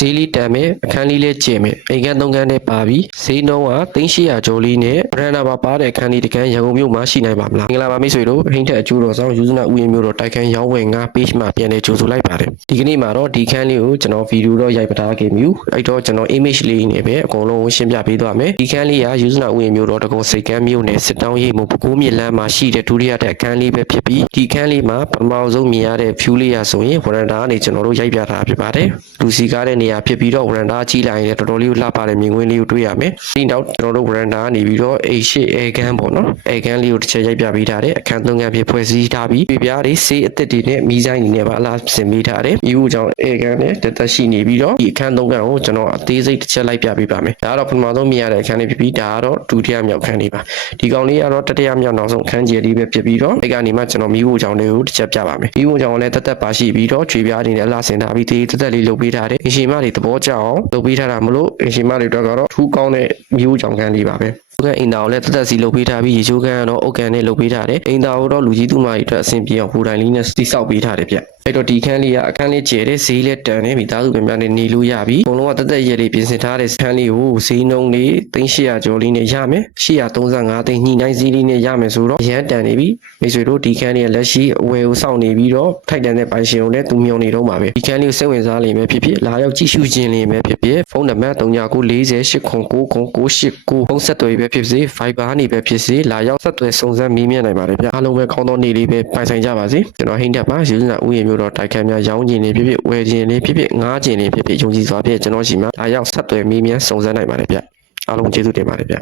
ဈေးလေးတန်မယ်အခန်းလေးလည်းကျယ်မယ်အိမ်ခန်း3ခန်းနဲ့ပါပြီးဈေးနှုန်းက300ကျော်လေးနဲ့ဗရန်ဒါပါပါတဲ့အခန်းလေးတစ်ခန်းရန်ကုန်မြို့မှာရှိနိုင်ပါမလားမင်္ဂလာပါမိတ်ဆွေတို့ဟိန်းထက်အကျိုးတော်ဆောင်ယူဇနာဥယျာဉ်မြို့တော်တိုက်ခန်းရောင်းဝယ်ငါ page မှာပြန်လည်ကြိုဆိုလိုက်ပါတယ်ဒီကနေ့မှာတော့ဒီခန်းလေးကိုကျွန်တော်ဗီဒီယိုတော့ရိုက်ပထားခဲ့မြူအဲ့တော့ကျွန်တော် image လေးနဲ့ပဲအကုန်လုံးရှင်းပြပေးသွားမယ်ဒီခန်းလေးကယူဇနာဥယျာဉ်မြို့တော်တကုံစိတ်ကမ်းမြို့နယ်စစ်တောင်းရိပ်မှုပကူးမြစ်လမ်းမှာရှိတဲ့ဒုတိယတဲ့အခန်းလေးပဲဖြစ်ပြီးဒီခန်းလေးမှာပထမဆုံးမြင်ရတဲ့ view လေးရဆိုရင်ဝရန်ဒါကနေကျွန်တော်တို့ရိုက်ပြထားဖြစ်ပါတယ်လူစီကားတဲ့နေရာဖြစ်ပြီးတော့ဝရန်ဒါကြီးလိုက်ရင်တော်တော်လေးလှပတဲ့မြင်ကွင်းလေးကိုတွေ့ရမယ်ဒီနောက်ကျွန်တော်တို့ဝရန်ဒါကနေပြီးတော့A8 အဲခန်းပေါ့နော်အဲခန်းလေးကိုတစ်ချက်ရိုက်ပြပေးထားတယ်အခန်း3ခန်းဖြစ်ဖွဲ့စည်းထားပြီးပြပြားတွေစေးအသစ်တွေနဲ့မီးဆိုင်တွေနဲ့ပါအလားဆင်ပေးထားတယ်ဒီဦးကြောင့်အဲခန်းနဲ့တက်တက်ရှိနေပြီးတော့ဒီအခန်း3ခန်းကိုကျွန်တော်အသေးစိတ်တစ်ချက်လိုက်ပြပေးပါမယ်ဒါကတော့ပထမဆုံးမြင်ရတဲ့အခန်းလေးဖြစ်ပြီးဒါကတော့ဒုတိယမြောက်ခန်းလေးပါဒီကောင်လေးကတော့တတိယမြောက်နောက်ဆုံးအခန်းကြီးလေးပဲဖြစ်ပြီးတော့အဲ့ကနေမှကျွန်တော်မီးဖို့ကြောင့်လေးကိုတစ်ချက်ပြပါမယ်မီးဖို့ကြောင့်လည်းတက်တက်ပါရှိပြီးတော့ခြေပြားအနေနဲ့အလားဆင်ထားပြီးတေးတက်တက်လေးလုပ်ပေးထားတယ်အင်ရှင်မတွေသဘောကျအောင်လုပ်ပေးထားတာမလို့အင်ရှင်မတွေတော့ထူးကောင်းတဲ့မီးဖို့ကြောင့်ခန်းလေးပါပဲအိမ်သားကိုလည်းတက်တက်စီလုပ်ပေးထားပြီးရေချိုးခန်းကတော့အုတ်ကန်နဲ့လုပ်ပေးထားတယ်အိမ်သားကိုတော့လူကြီးသူမတွေအတွက်အဆင်ပြေအောင်ဟိုတိုင်းလေးနဲ့တိဆောက်ပေးထားတယ်ဗျအဲ့တော့ဒီခန်းလေးကအခန်းလေးကျယ်တဲ့ဈေးလေးတန်နေမိသားစုပြန်ပြန်နေလို့ရပြီအကုန်လုံးကတက်တက်ရဲလေးပြင်ဆင်ထားတဲ့ခန်းလေးကိုဈေးနှုန်းလေး300ကျော်လေးနဲ့ရမယ်835သိန်းညှိနှိုင်းဈေးလေးနဲ့ရမယ်ဆိုတော့ရန်တန်နေပြီမိတ်ဆွေတို့ဒီခန်းလေးကလက်ရှိအဝယ်ကိုစောင့်နေပြီးတော့ထိုက်တန်တဲ့ပိုင်ရှင်ကိုလည်းသူမျှော်နေတော့မှာပဲဒီခန်းလေးကိုစိတ်ဝင်စားလိမ့်မယ်ဖြစ်ဖြစ်လာရောက်ကြည့်ရှုခြင်းလိမ့်မယ်ဖြစ်ဖြစ်ဖုန်းနံပါတ်3994089989ဖုန်းဆက်သွယ်ပဲဖြစ်စေ Viber နေပဲဖြစ်စေလာရောက်ဆက်သွယ်စုံစမ်းမေးမြန်းနိုင်ပါတယ်ဗျအားလုံးပဲကောင်းသောနေ့လေးပဲပိုင်ဆိုင်ကြပါစေကျွန်တော်ဟိန်းတက်ပါယူဇနာဥယျာဉ်မြို့တော်တိုက်ခန်းများရောင်းခြင်းလေးဖြစ်ဖြစ်ဝယ်ခြင်းလေးဖြစ်ဖြစ်ငားခြင်းလေးဖြစ်ဖြစ်ယုံကြည်စွာဖြင့်ကျွန်တော်ရှိမှလာရောက်ဆက်သွယ်မေးမြန်းစုံစမ်းနိုင်ပါတယ်ဗျအားလုံးကျေးဇူးတင်ပါတယ်ဗျ